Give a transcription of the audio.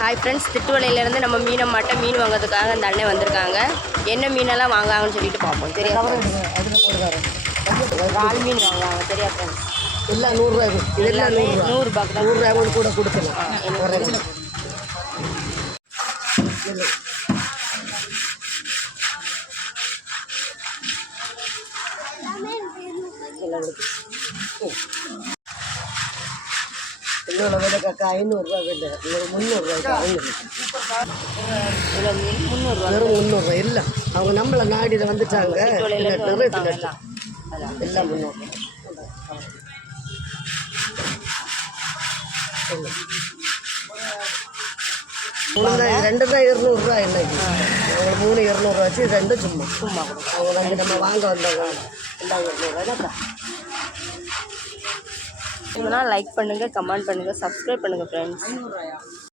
Hi friends, திட்டுவளையிலேருந்து நம்ம மீனம்மாட்ட மீன் வாங்கிறதுக்காக அந்த அண்ணன் வந்திருக்காங்க. என்ன மீனெல்லாம் வாங்குறாங்கன்னு சொல்லிட்டு பார்ப்போம். சரியா? ரால் மீன் வாங்குவாங்க. சரியா ஃப்ரெண்ட்ஸ்? எல்லாம் 100 ரூபாய். இதெல்லாம் 100 ரூபாய்க்கு தான். 100 ரூபாய் கூட கொடுக்கலாம். இன்னொரு விலைக்காக்கா 500 ரூபாய் விலை, 300 ரூபாய்க்கு. மீன் 300 ரூபா. வெறும் 300 ரூபாய். இல்லை, அவங்க நம்மளை நாடியில் வந்துட்டாங்க. எல்லாம் 300. ரெண்டு தான் 200 ரூபாய். இன்னைக்கு அவங்க 3 200 வச்சு 2 சும்மா அவங்க வந்து நம்ம வாங்க வந்தவங்க எல்லாம் 200 ரூபாய். லைக் பண்ணுங்கள், கமெண்ட் பண்ணுங்கள், சப்ஸ்கிரைப் பண்ணுங்கள் ஃப்ரெண்ட்ஸ்.